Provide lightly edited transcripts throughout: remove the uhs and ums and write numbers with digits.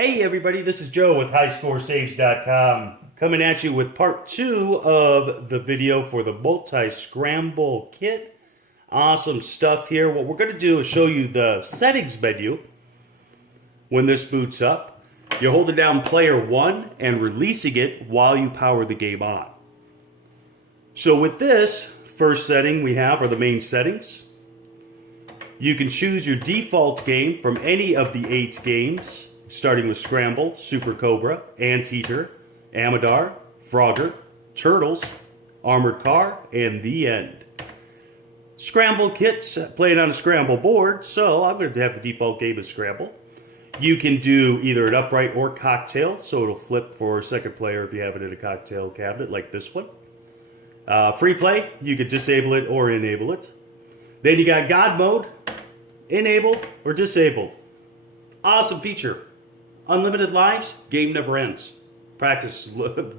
Hey everybody, this is Joe with HighScoreSaves.com coming at you with part 2 of the video for the multi-scramble kit. Awesome stuff here. What we're going to do is show you the settings menu when this boots up. You're holding down player 1 and releasing it while you power the game on. So with this, first setting we have are the main settings. You can choose your default game from any of the 8 games, starting with Scramble, Super Cobra, Anteater, Amadar, Frogger, Turtles, Armored Car, and The End. Scramble kit's playing on a Scramble board, so I'm going to have the default game as Scramble. You can do either an upright or cocktail, so it'll flip for second player if you have it in a cocktail cabinet like this one. Free play, you could disable it or enable it. Then you got God mode, enabled or disabled. Awesome feature. Unlimited lives, game never ends. Practice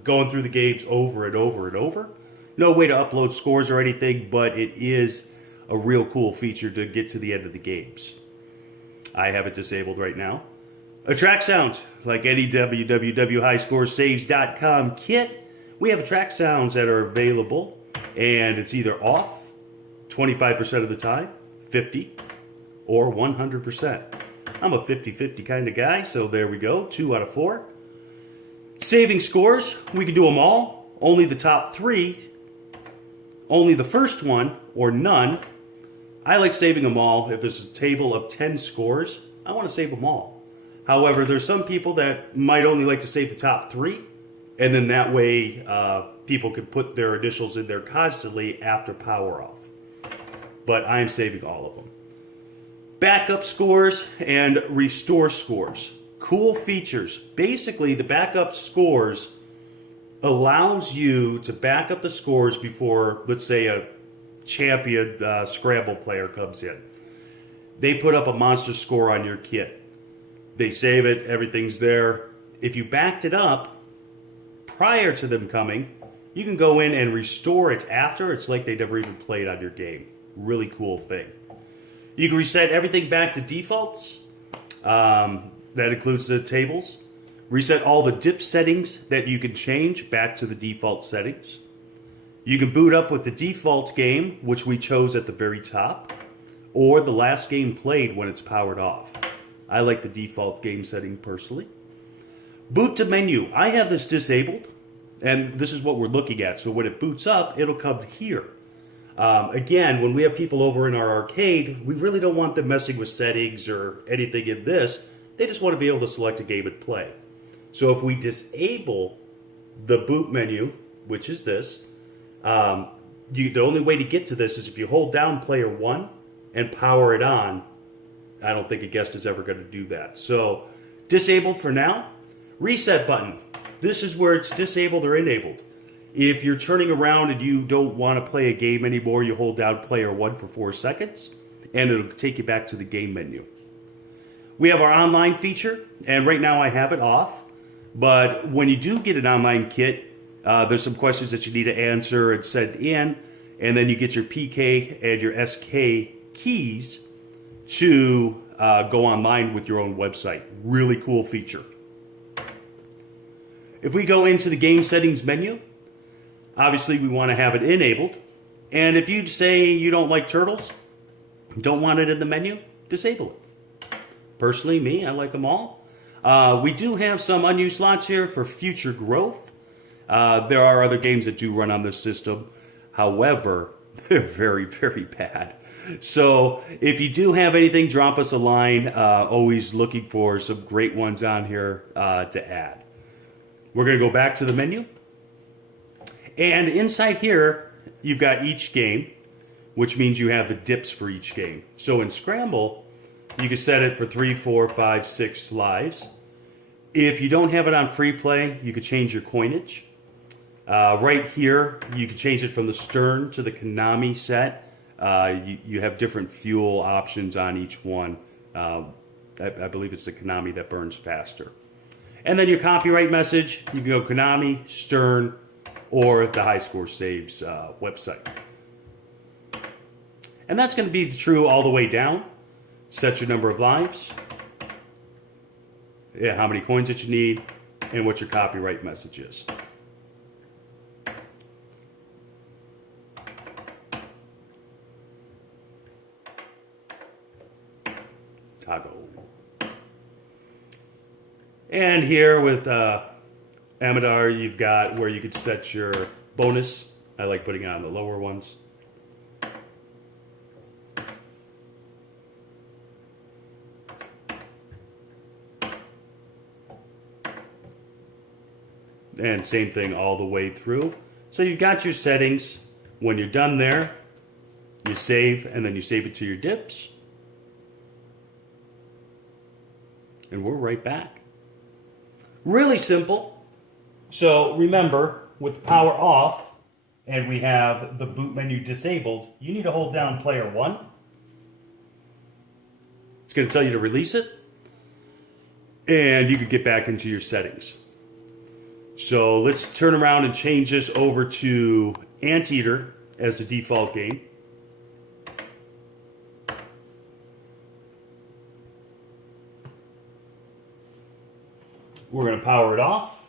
going through the games over and over and over. No way to upload scores or anything, but it is a real cool feature to get to the end of the games. I have it disabled right now. Attract sounds, like any www.highscoresaves.com kit, we have attract sounds that are available, and it's either off 25% of the time, 50, or 100%. I'm a 50-50 kind of guy, so there we go, 2 out of 4. Saving scores, we can do them all, only the top 3, only the first one, or none. I like saving them all. If there's a table of 10 scores, I want to save them all. However, there's some people that might only like to save the top 3, and then that way people can put their initials in there constantly after power off. But I'm saving all of them. Backup scores and restore scores. Cool features. Basically, the backup scores allows you to back up the scores before, let's say, a champion Scramble player comes in. They put up a monster score on your kit. They save it, everything's there. If you backed it up prior to them coming, you can go in and restore it after. It's like they never even played on your game. Really cool thing. You can reset everything back to defaults. That includes the tables. Reset all the dip settings that you can change back to the default settings. You can boot up with the default game, which we chose at the very top, or the last game played when it's powered off. I like the default game setting personally. Boot to menu. I have this disabled, and this is what we're looking at. So when it boots up, it'll come here. Again, when we have people over in our arcade, we really don't want them messing with settings or anything in this. They just want to be able to select a game and play. So if we disable the boot menu, which is this, the only way to get to this is if you hold down player 1 and power it on. I don't think a guest is ever going to do that. So disabled for now. Reset button. This is where it's disabled or enabled. If you're turning around and you don't want to play a game anymore, you hold down player 1 for 4 seconds, and it'll take you back to the game menu. We have our online feature, and right now I have it off. But when you do get an online kit, there's some questions that you need to answer and send in, and then you get your PK and your SK keys to go online with your own website. Really cool feature. If we go into the game settings menu, obviously we want to have it enabled. And if you say you don't like turtles, don't want it in the menu, disable it. Personally, me, I like them all. We do have some unused slots here for future growth. There are other games that do run on this system. However, they're very, very bad. So if you do have anything, drop us a line. Always looking for some great ones on here to add. We're going to go back to the menu. And inside here, you've got each game, which means you have the dips for each game. So in Scramble, you can set it for 3, 4, 5, 6 lives. If you don't have it on free play, you could change your coinage. Right here, you can change it from the Stern to the Konami set. You have different fuel options on each one. I believe it's the Konami that burns faster. And then your copyright message, you can go Konami, Stern, or the High Score Saves website. And that's going to be true all the way down. Set your number of lives. yeah, how many coins that you need, and what your copyright message is. Toggle. And here with Amadar, you've got where you could set your bonus. I like putting it on the lower ones. And same thing all the way through. So you've got your settings. When you're done there, you save, and then you save it to your dips. And we're right back. Really simple. So remember, with power off, and we have the boot menu disabled, you need to hold down player 1. It's going to tell you to release it. And you can get back into your settings. So let's turn around and change this over to Anteater as the default game. We're going to power it off,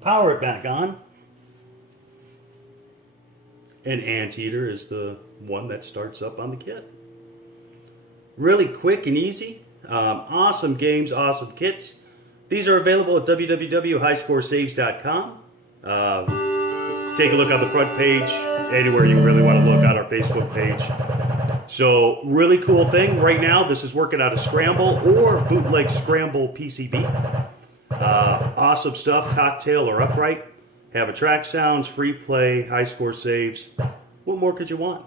power it back on, and Anteater is the one that starts up on the kit. Really quick and easy. Awesome games, awesome kits. These are available at www.highscoresaves.com. Take a look on the front page, anywhere you really want to look, on our Facebook page. So, really cool thing. Right now, this is working out of Scramble or bootleg Scramble PCB. Awesome stuff, cocktail or upright. Have a track sounds, free play, high score saves. What more could you want?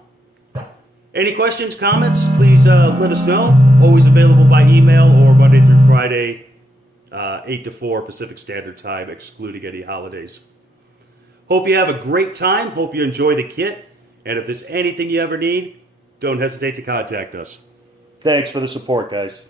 Any questions, comments, please let us know. Always available by email or Monday through Friday, 8 to 4 Pacific Standard Time, excluding any holidays. Hope you have a great time. Hope you enjoy the kit. And if there's anything you ever need, don't hesitate to contact us. Thanks for the support, guys.